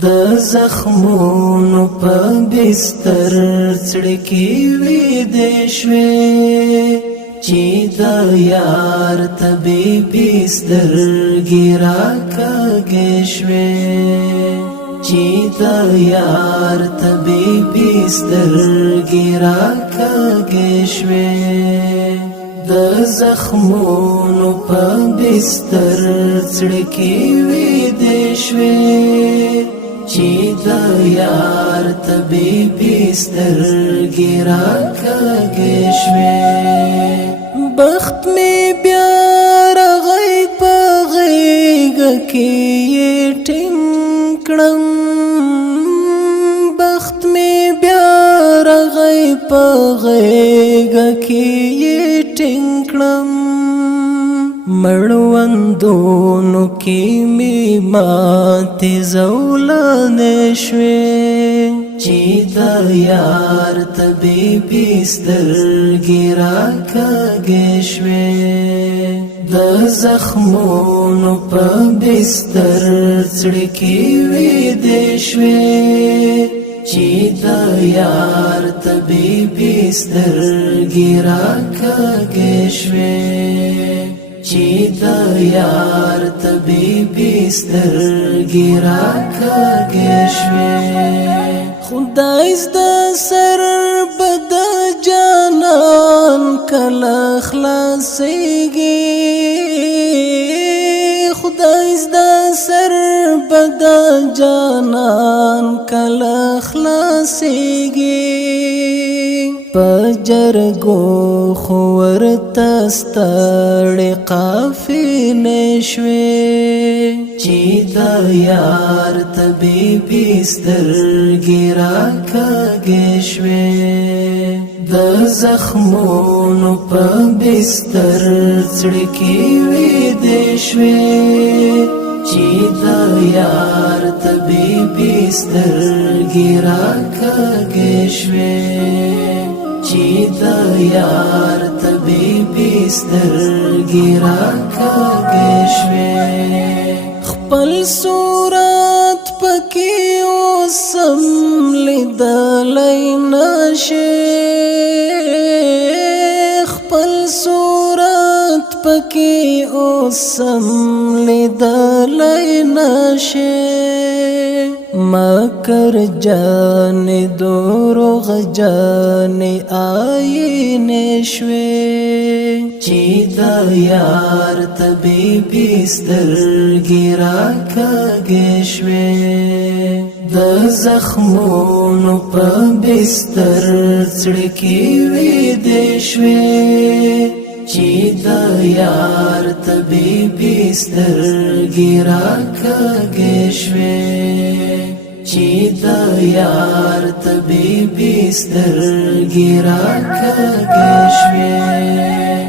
د زخمونو په بستر څړکی وې د شوي چې د یار طبيبي سترګې راکاږې شوي چې د یار طبيبي سترګې راکاږې شوي د زخمونو په بستر څړکی وې د شوي چې د یار طبيبي سترګې راکاږې شوي بخت می بیا رغی په غېږه کې یې ټینګ کړم بخت می بیا رغی په غېږه کې یې ټینګ کړم مړوندونو کې می ماتې زولانې شوې چې د یار طبيبي سترګې راکاږې شوې د زخمونو په بستر څړکی وې د شوې چې د یار طبيبي سترګې راکاږې شوې چې د یار طبيبي سترګې راکاږې شوې خدای زده سر بد جانان کله خلاصيږي خدای زده سر بد جانان کله خلاصيږي پجرګو خور تستړې قافلې شوي چې د یار طبيبي سترګې راکاږې شوي د زخمونو په بستر څړکی وې د شوي چې د یار طبيبي سترګې راکاږې شوي چې د یار طبيبي سترګې راکاږې شوي خپل صورت پکې اوسم لیدلی نشي خپل صورت پکې اوسم لیدلی نشي مکر جان دروغ جان آئین شوي چې د یار طبيبي سترګې راکاږې شوي د زخمونو په بستر څړکی وې د شوي چې د یار طبيبي سترګې راکاږې شوي چې د یار طبيبي سترګې راکاږې شوي